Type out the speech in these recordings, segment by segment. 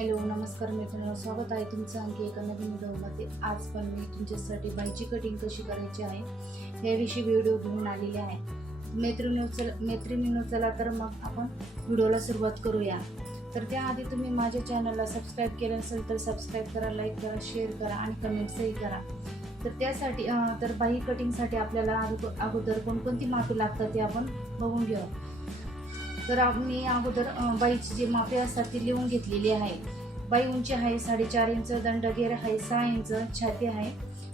Hello नमस्कार मित्रांनो. स्वागत आहे तुमचं आणखी एका नवीन व्हिडिओमध्ये. आज पण मी तुमच्यासाठी बाईची कटिंग कशी करायची आहे याविषयी व्हिडिओ घेऊन आलेले आहे. मैत्रिणी चल मैत्रिणीनं चला तर मग आपण व्हिडिओला सुरुवात करूया. तर त्याआधी तुम्ही माझ्या चॅनलला सबस्क्राईब केलं नसेल तर सबस्क्राईब करा लाईक करा शेअर करा आणि कमेंट्सही करा. तर त्यासाठी तर बाई कटिंगसाठी आपल्याला अगोदर कोणकोणती माती लागतात ते आपण बघून घेऊ. तर मी अगोदर बाईची जी मापे असतात ती लिहून घेतलेली आहे. बाई उंची आहे साडेचार इंच दंडगेर आहे सहा इंच छाती आहे.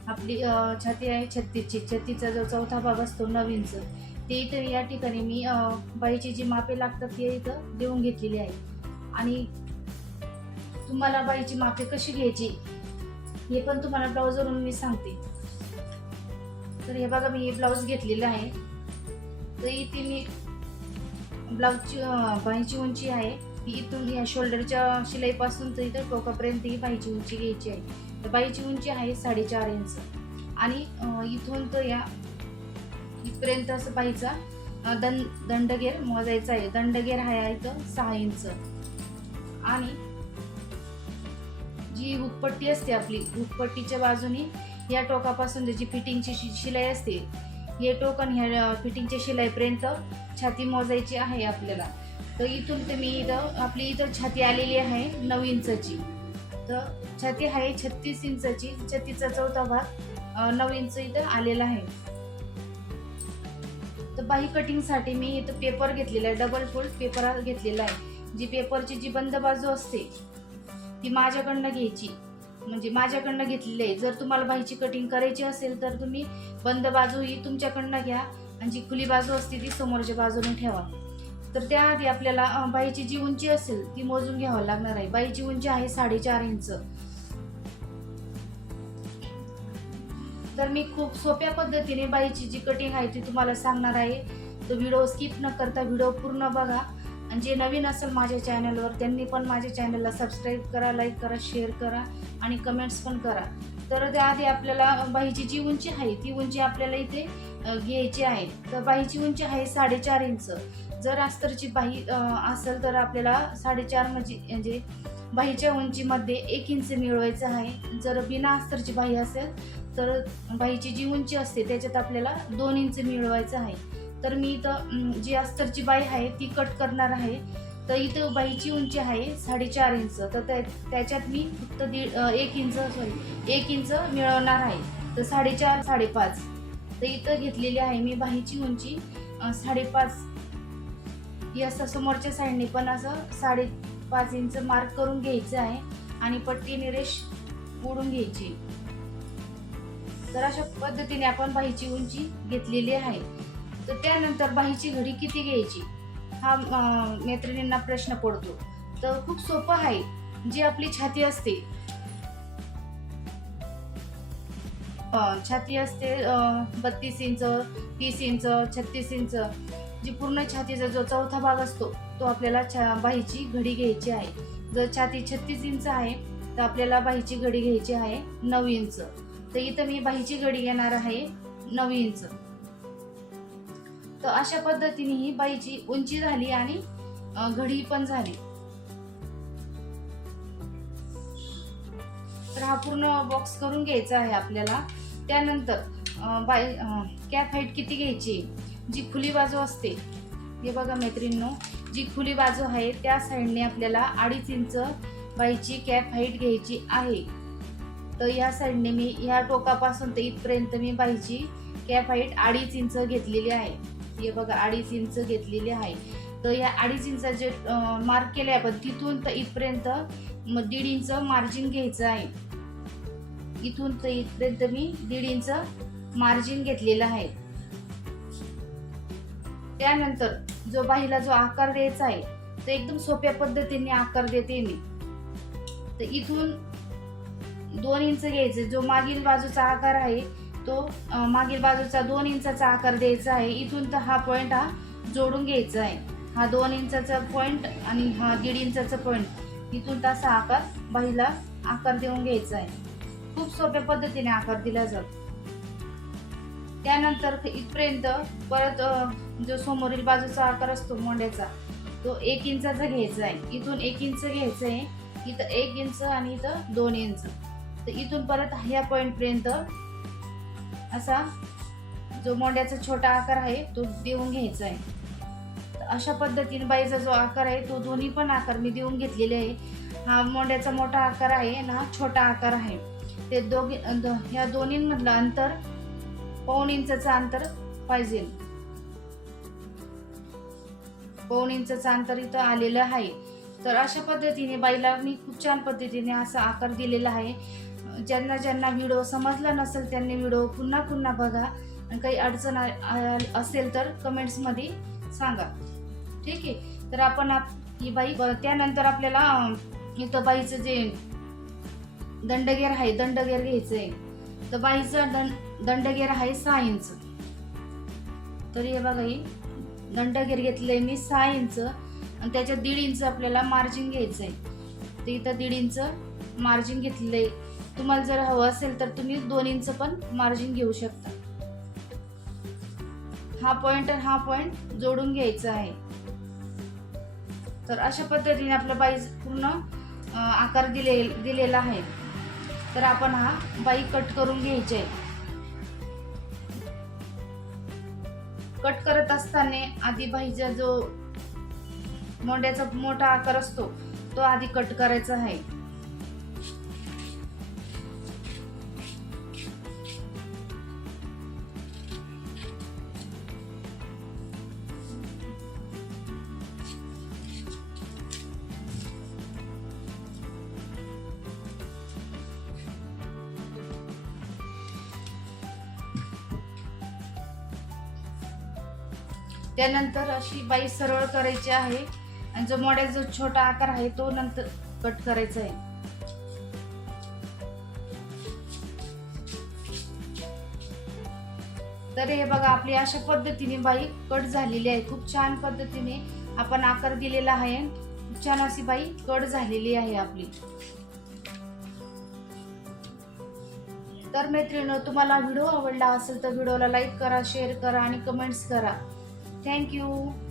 आपली छाती आहे छत्तीसची. छत्तीसचा जो चौथा भाग असतो नऊ इंच. ते इथं या ठिकाणी मी बाईची जी मापे लागतात ते इथं लिहून घेतलेली आहे. आणि तुम्हाला बाईची मापे कशी घ्यायची हे पण तुम्हाला ब्लाऊजवरून मी सांगते. तर हे बघा मी हे ब्लाऊज घेतलेलं आहे. तर इथे मी ब्लाऊजची बाईची बाहीची उंची आहे. ती इथून या शोल्डरच्या शिलाईपासून तर इथं टोकापर्यंत ही बाहीची उंची घ्यायची आहे. तर बाहीची उंची आहे साडेचार इंच. आणि इथून तर या इथपर्यंत असं बाईचा दं दंडगेर मोजायचा आहे. दंडगेर आहे इथं सहा इंच. आणि जी हुकपट्टी असते आपली हुकपट्टीच्या बाजूने या टोकापासून जी फिटिंगची शिलाई असते हे टोक आणि ह्या फिटिंगच्या शिलाईपर्यंत छाती मोजायची आहे आपल्याला. तर इथून तुम्ही इथं आपली इथं छाती आलेली आहे नऊ इंचची. तर छाती आहे छत्तीस इंचची. छत्तीसचा चौथा भाग नऊ इंच इथं आलेला आहे. तर बाही कटिंगसाठी मी इथं पेपर घेतलेला आहे. डबल फोल्ड पेपर घेतलेला आहे. जी पेपरची जी बंद बाजू असते ती माझ्याकडनं घ्यायची. म्हणजे माझ्याकडनं घेतलेली आहे. जर तुम्हाला बाहीची कटिंग करायची असेल तर तुम्ही बंद बाजू ही तुमच्याकडनं घ्या. आणि जी खुली बाजू असते ती समोरच्या बाजूने ठेवा. तर त्याआधी आपल्याला बाईची जी उंची असेल ती मोजून घ्यावं लागणार आहे. बाईची उंची आहे साडेचार इंच. तर मी खूप सोप्या पद्धतीने बाईची जी कटिंग आहे ती तुम्हाला सांगणार आहे. तर व्हिडिओ स्किप न करता व्हिडिओ पूर्ण बघा. आणि जे नवीन असेल माझ्या चॅनलवर त्यांनी पण माझ्या चॅनलला सबस्क्राईब करा लाईक करा शेअर करा आणि कमेंट्स पण करा. तर त्याआधी आपल्याला बाईची जी उंची आहे ती उंची आपल्याला इथे घ्यायची आहे तर बाईची उंची आहे साडेचार इंच. जर अस्तरची बाही असेल तर आपल्याला साडेचार म्हणजे म्हणजे बाहीच्या उंचीमध्ये एक इंच मिळवायचं आहे. जर बिना अस्तरची बाही असेल तर बाहीची जी उंची असते त्याच्यात आपल्याला दोन इंच मिळवायचं आहे. तर मी इथं जी अस्तरची बाई आहे ती कट करणार आहे. तर इथं बाईची उंची आहे साडेचार इंच. तर त्या त्याच्यात मी फक्त दीड एक इंच सॉरी एक इंच मिळवणार आहे. तर साडेचार साडेपाच. तर इथं घेतलेली आहे मी बाहीची उंची साडेपाच. ही असं समोरच्या साईडने पण असं साडेपाच इंच मार्क करून घ्यायचं आहे आणि पट्टीने रेश ओढून घ्यायची. तर अशा पद्धतीने आपण बाहीची उंची घेतलेली आहे. तर त्यानंतर बाहीची घडी किती घ्यायची? हा मैत्रिणींना प्रश्न पडतो. तर खूप सोपं आहे. जी आपली छाती असते छाती असते बत्तीस इंच तीस इंच छत्तीस इंच जी पूर्ण छातीचा जो चौथा भाग असतो तो आपल्याला छा बाहीची घडी घ्यायची आहे. जर छाती छत्तीस इंच आहे तर आपल्याला बाहीची घडी घ्यायची आहे नऊ इंच. तर इथं मी बाहीची घडी घेणार आहे नऊ इंच. तर अशा पद्धतीने ही बाईची उंची झाली आणि घडी पण झाली. तर हा पूर्ण बॉक्स करून घ्यायचा आहे आपल्याला. त्यानंतर बाय बाई कॅप हाईट किती घ्यायची? जी खुली बाजू असते. हे बघा मैत्रिणींनो जी खुली बाजू आहे त्या साईडने आपल्याला अडीच इंच बाईची कॅप हाईट घ्यायची आहे. तर या साईडने मी ह्या टोकापासून ते इथपर्यंत मी बाईची कॅप हाईट अडीच इंच घेतलेली आहे. हे बघा अडीच इंच घेतलेली आहे. तर या अडीच इंच जे मार्क केले आपण तिथून तर इथपर्यंत दीड इंच मार्जिन घ्यायचं आहे. इथून तर इथपर्यंत मी दीड इंच मार्जिन घेतलेलं आहे. त्यानंतर जो बाईला जो आकार द्यायचा आहे तो एकदम सोप्या पद्धतीने आकार देते मी. तर इथून दोन इंच घ्यायचे. जो मागील बाजूचा आकार आहे तो मागील बाजूचा दोन इंचाचा आकार द्यायचा आहे. इथून तर हा पॉईंट हा जोडून घ्यायचा आहे. हा दोन इंचाचा पॉईंट आणि हा दीड इंचाचा पॉईंट इथून तसा आकार बाईला आकार देऊन घ्यायचा आहे. खूप सोप्या पद्धतीने आकार दिला जातो. त्यानंतर इथपर्यंत परत जो समोरील बाजूचा आकार असतो मोंड्याचा तो एक इंचाचा घ्यायचा आहे. इथून एक इंच घ्यायचं आहे इथं एक इंच आणि इथं दोन इंच. तर इथून परत ह्या पॉईंटपर्यंत असा जो मोंड्याचा छोटा आकार आहे तो देऊन घ्यायचा आहे. तर अशा पद्धतीने बाईचा जो आकार आहे तो दोन्ही पण आकार मी देऊन घेतलेले आहे. हा मोंड्याचा मोठा आकार आहे आणि हा छोटा आकार आहे. ते दोघी दो- ह्या दोन्हींमधलं अंतर पाऊण इंचाचं अंतर पाहिजे. पाऊण इंचाचं अंतर इथं आलेलं आहे. तर अशा पद्धतीने बाईला मी खूप छान पद्धतीने असा आकार दिलेला आहे. ज्यांना ज्यांना व्हिडिओ समजला नसेल त्यांनी व्हिडिओ पुन्हा पुन्हा बघा. आणि काही अडचण आ- असेल तर कमेंट्समध्ये सांगा. ठीक आहे? तर आपण आप ही बाई ब- त्यानंतर आपल्याला इथं बाईचं जे दंडगेर आहे दंडगेर घ्यायचं आहे तर बाईचं दंड दंडगेर आहे सहा इंच तर हे बघा ही दंडगेर घेतलंय मी सहा इंच आणि त्याच्यात दीड इंच आपल्याला मार्जिन घ्यायचं आहे तर इथं दीड इंच मार्जिन घेतलेलं आहे तुम्हाला जर हवं असेल तर तुम्ही दोन इंच पण मार्जिन घेऊ शकता. हा पॉइंट आणि हा पॉइंट जोडून घ्यायचा आहे. तर अशा पद्धतीने आपलं बाईज पूर्ण आकार दिले दिलेला आहे. तर आपण हा बाई कट करून घ्यायचे. आहे कट करत असताना आधी बाईचा जो मोंड्याचा मोठा आकार असतो तो आधी कट करायचा आहे. त्यानंतर अशी बाई सरळ करायची आहे. आणि जो मॉडेल जो छोटा आकार आहे तो नंतर कट करायचा आहे. तर हे बघा आपली अशा पद्धतीने बाई कट झालेली आहे. खूप छान पद्धतीने आपण आकार दिलेला आहे. खूप छान अशी बाई कट झालेली आहे आपली. तर मैत्रिणी तुम्हाला व्हिडिओ आवडला असेल तर व्हिडिओला लाईक करा शेअर करा आणि कमेंट्स करा. Thank you.